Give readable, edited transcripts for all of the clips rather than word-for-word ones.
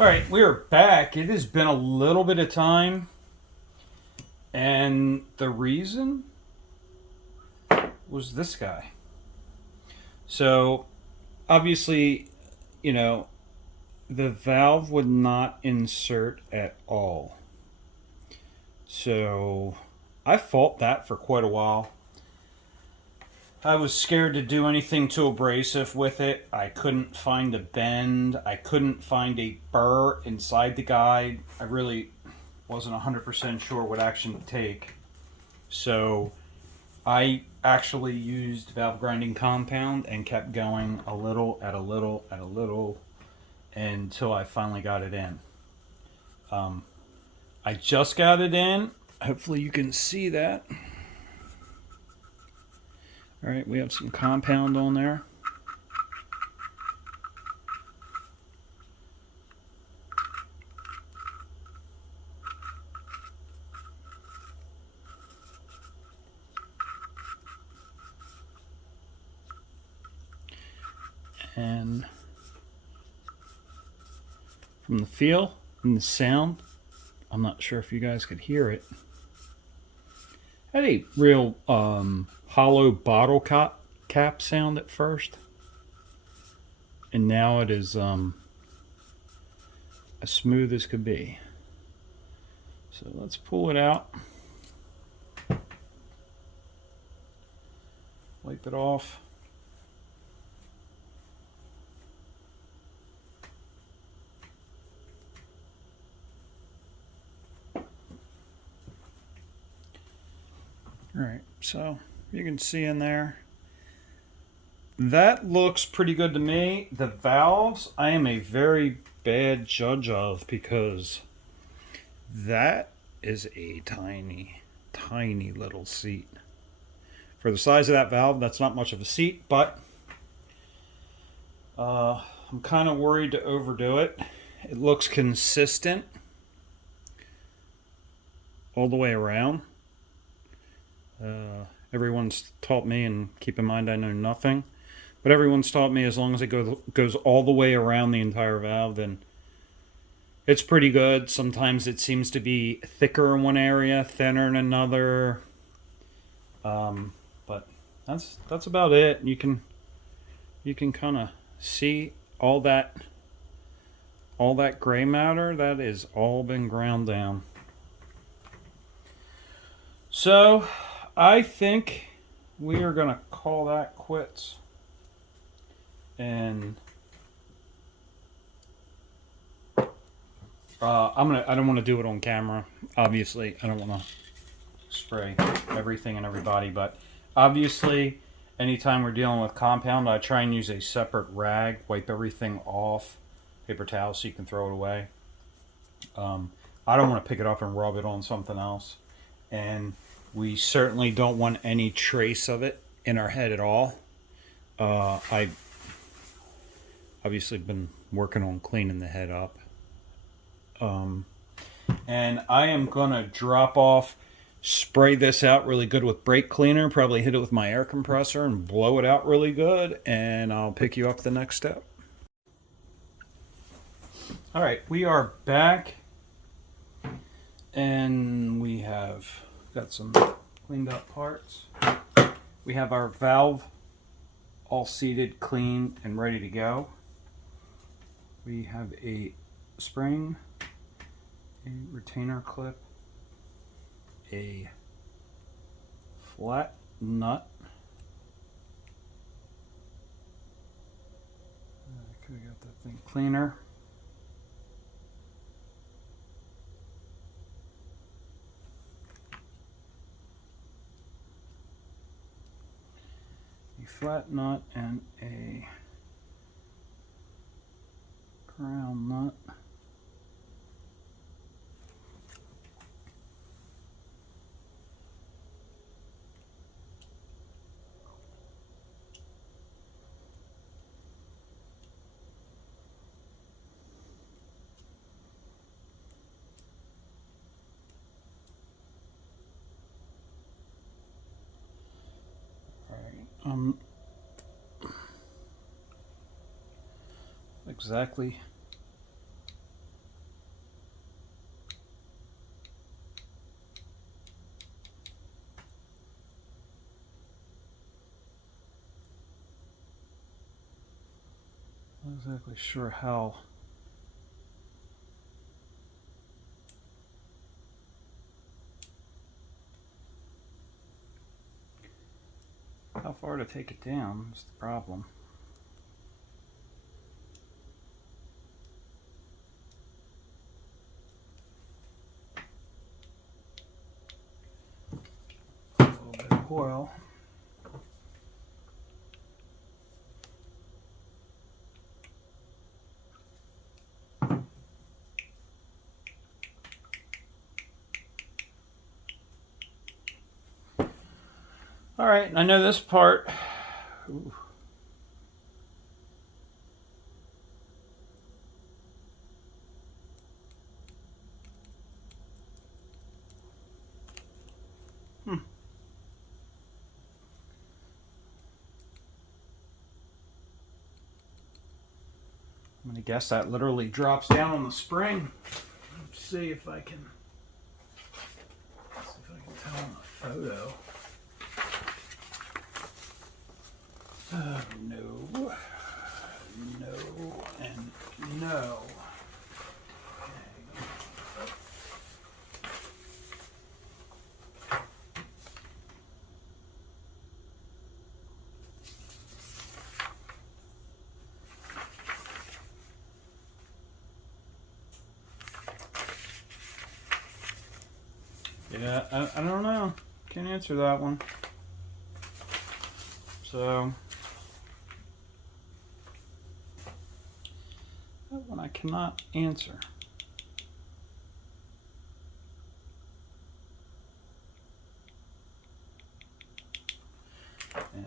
All right, we are back. It has been a little bit of time, and the reason was this guy. So, obviously, you know, the valve would not insert at all. So, I fought that for quite a while. I was scared to do anything too abrasive with it. I couldn't find a bend. I couldn't find a burr inside the guide. I really wasn't 100% sure what action to take. So I actually used valve grinding compound and kept going a little at a little at a little until I finally got it in. I just got it in. Hopefully you can see that. All right, we have some compound on there. And from the feel and the sound, I'm not sure if you guys could hear it. Had a real hollow bottle cap sound at first, and now it is as smooth as could be. So let's pull it out, wipe it off. All right, so you can see in there, that looks pretty good to me. The valves, I am a very bad judge of because that is a tiny, tiny little seat. For the size of that valve, that's not much of a seat, but I'm kind of worried to overdo it. It looks consistent all the way around. Everyone's taught me, and keep in mind I know nothing, but everyone's taught me as long as it goes all the way around the entire valve, then it's pretty good. Sometimes it seems to be thicker in one area, thinner in another, but that's about it. You can kind of see all that gray matter that is all been ground down. So I think we are gonna call that quits, and I don't want to do it on camera. Obviously, I don't want to spray everything and everybody, but obviously, anytime we're dealing with compound, I try and use a separate rag, wipe everything off, paper towel, so you can throw it away. I don't want to pick it up and rub it on something else, and we certainly don't want any trace of it in our head at all. I've obviously been working on cleaning the head up. And I am going to drop off, spray this out really good with brake cleaner, probably hit it with my air compressor and blow it out really good, and I'll pick you up the next step. All right, we are back, and we have got some cleaned up parts. We have our valve all seated, clean, and ready to go. We have a spring, a retainer clip, a flat nut. I could have got that thing cleaner. A flat nut and a crown nut. Exactly Not exactly sure how. How far to take it down is the problem. A little bit of oil. All right, I know this part. Ooh. I'm gonna guess that literally drops down on the spring. Let's see if I can. Tell on the photo. No, no, and no. Yeah, I don't know. Can't answer that one. So, that one I cannot answer.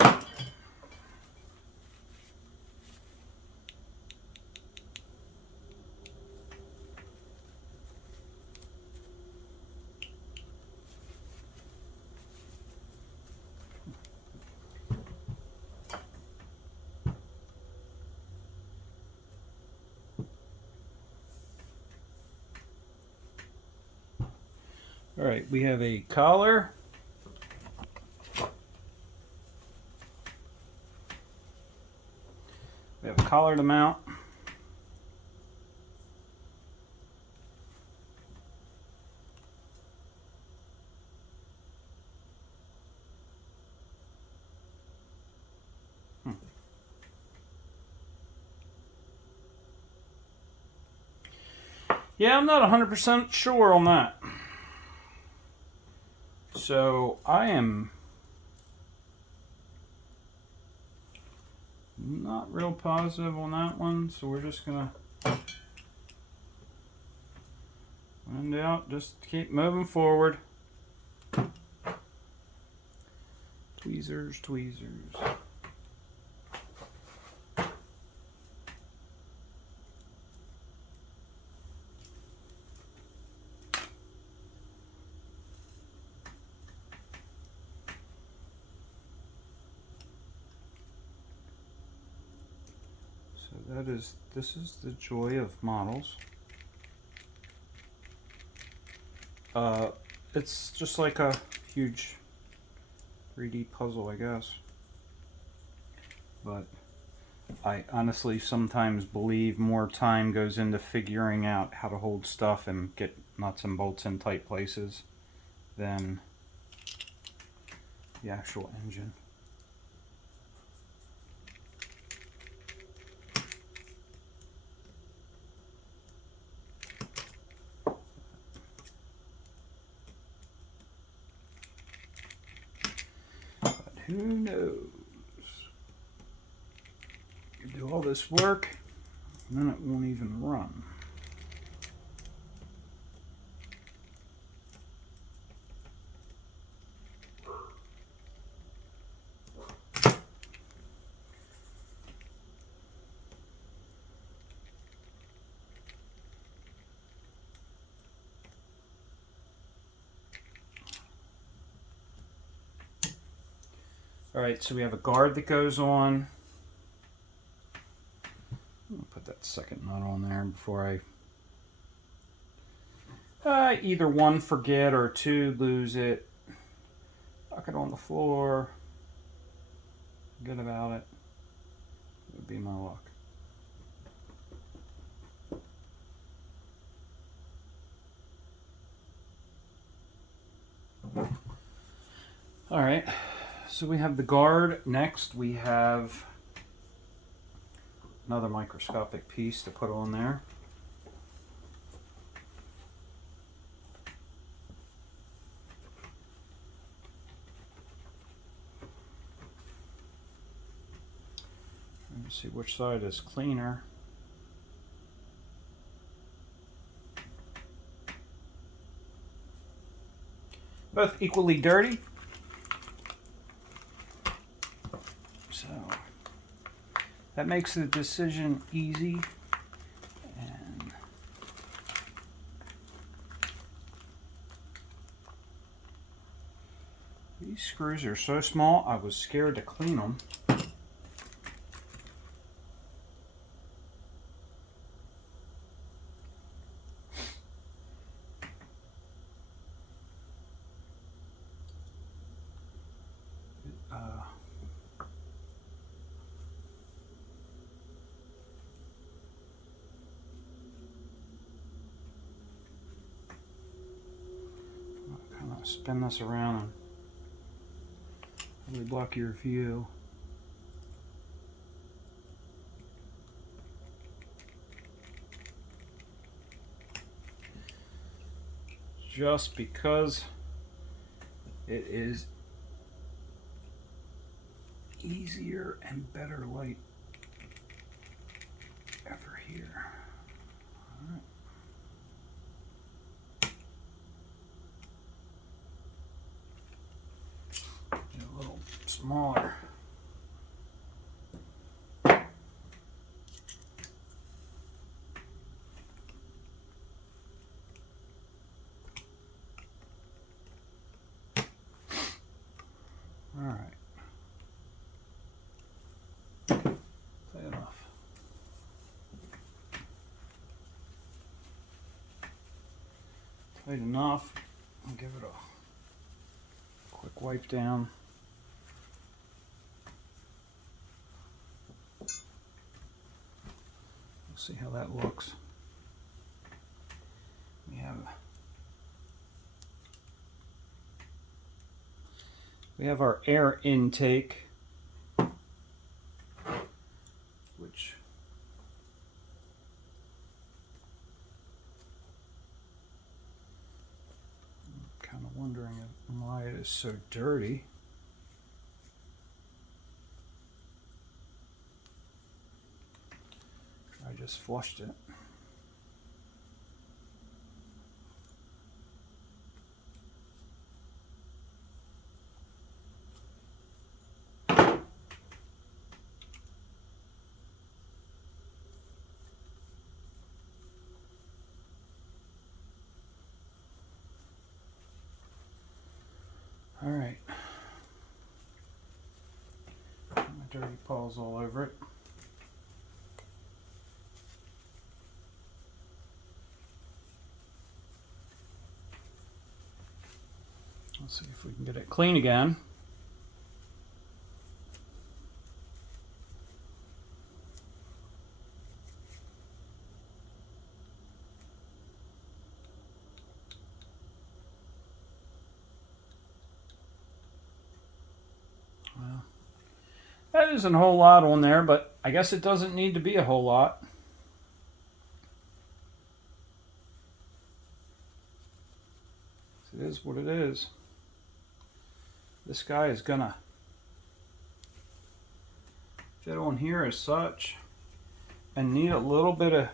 Yeah. All right, we have a collar. We have a collar to mount. Yeah, I'm not 100% sure on that. So I am not real positive on that one. So we're just gonna find out. Just keep moving forward. Tweezers, tweezers. So this is the joy of models. It's just like a huge 3D puzzle, I guess. But I honestly sometimes believe more time goes into figuring out how to hold stuff and get nuts and bolts in tight places than the actual engine. But who knows? You do all this work and then it won't even run. Alright, so we have a guard that goes on. I'll put that second nut on there before I either one, forget, or two, lose it. Tuck it on the floor. Forget about it. Would be my luck. All right, so we have the guard. Next we have another microscopic piece to put on there. Let's see which side is cleaner. Both equally dirty. So that makes the decision easy. And these screws are so small, I was scared to clean them. Spin this around and really block your view. Just because it is easier and better light ever here. All right. A little smaller. All right. Tight enough. Tight enough. I'll give it a quick wipe down. See how that looks. We have our air intake, which I'm kind of wondering why it is so dirty. I just flushed it. All right. My dirty paws all over it. Let's see if we can get it clean again. Well, that isn't a whole lot on there, but I guess it doesn't need to be a whole lot. It is what it is. This guy is gonna fit on here as such and need a little bit of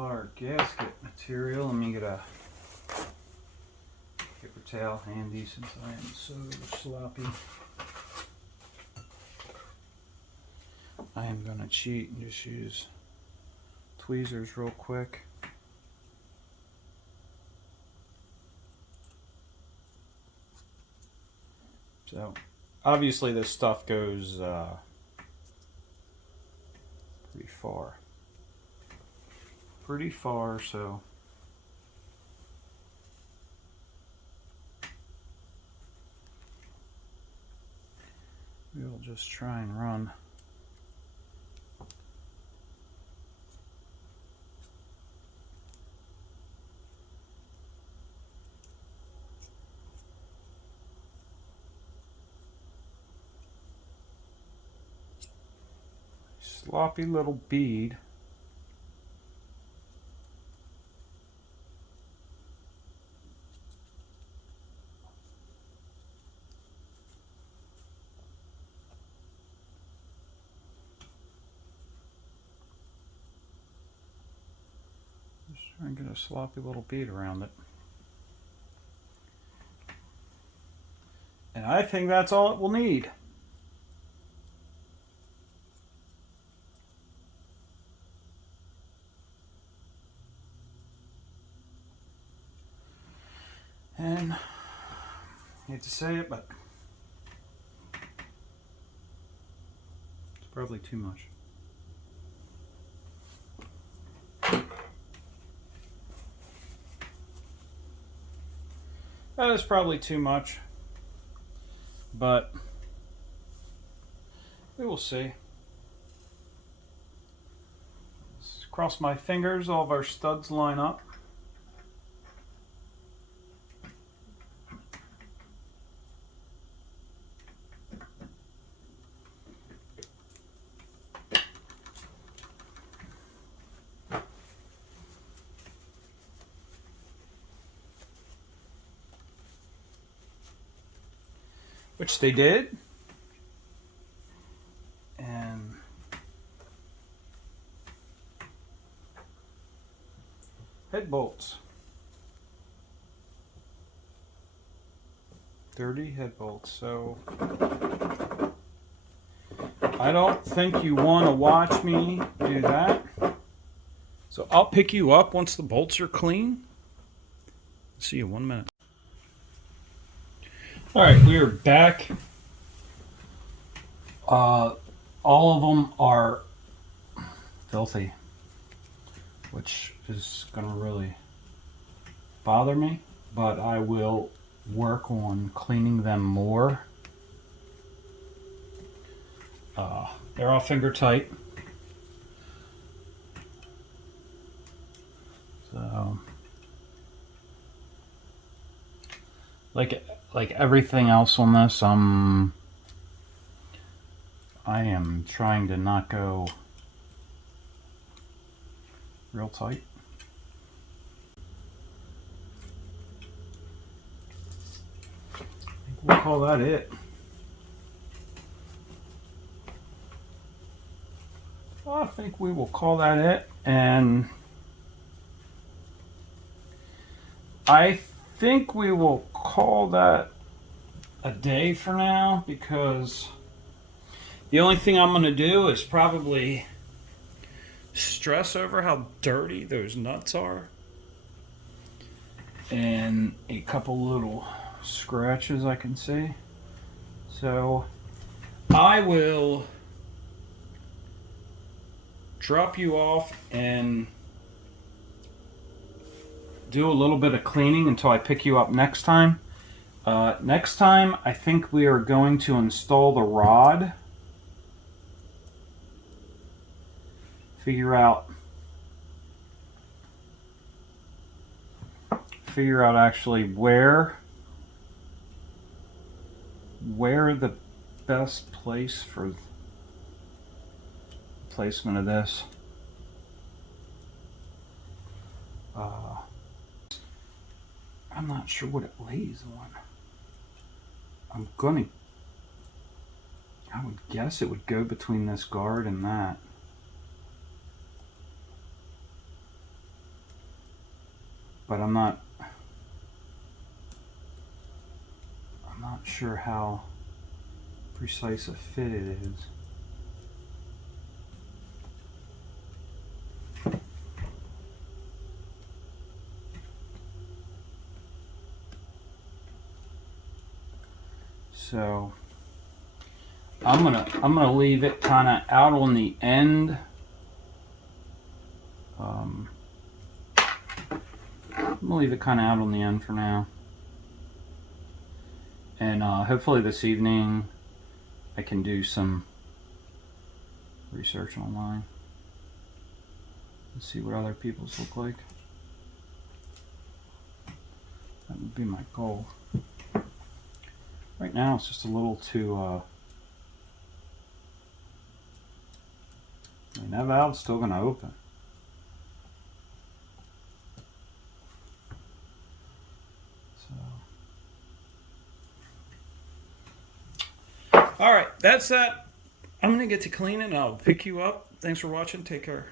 our gasket material. Let me get a paper towel handy since I am so sloppy. I am gonna cheat and just use tweezers real quick. So obviously this stuff goes pretty far, so we'll just try and run sloppy little bead. Just try and get a sloppy little bead around it. And I think that's all it will need. And I hate to say it, but it's probably too much. That is probably too much, but we will see. Let's cross my fingers, all of our studs line up. Which they did. And head bolts. Dirty head bolts. So I don't think you want to watch me do that. So I'll pick you up once the bolts are clean. See you 1 minute. All right, we are back. All of them are filthy, which is going to really bother me, but I will work on cleaning them more. They're all finger tight. So, like everything else on this, I am trying to not go real tight. We'll call that it. I think we will call that it, and I think we will call that a day for now, because the only thing I'm going to do is probably stress over how dirty those nuts are, and a couple little scratches I can see. So I will drop you off and do a little bit of cleaning until I pick you up next time. Next time, I think we are going to install the rod. Figure out actually where the best place for placement of this. I'm not sure what it lays on. I would guess it would go between this guard and that. But I'm not sure how precise a fit it is. So I'm gonna leave it kind of out on the end. I'm gonna leave it kind of out on the end for now, and hopefully this evening I can do some research online and see what other people's look like. That would be my goal. Right now it's just a little too And that valve's still going to open. So. All right, that's that. I'm going to get to cleaning. I'll pick you up. Thanks for watching. Take care.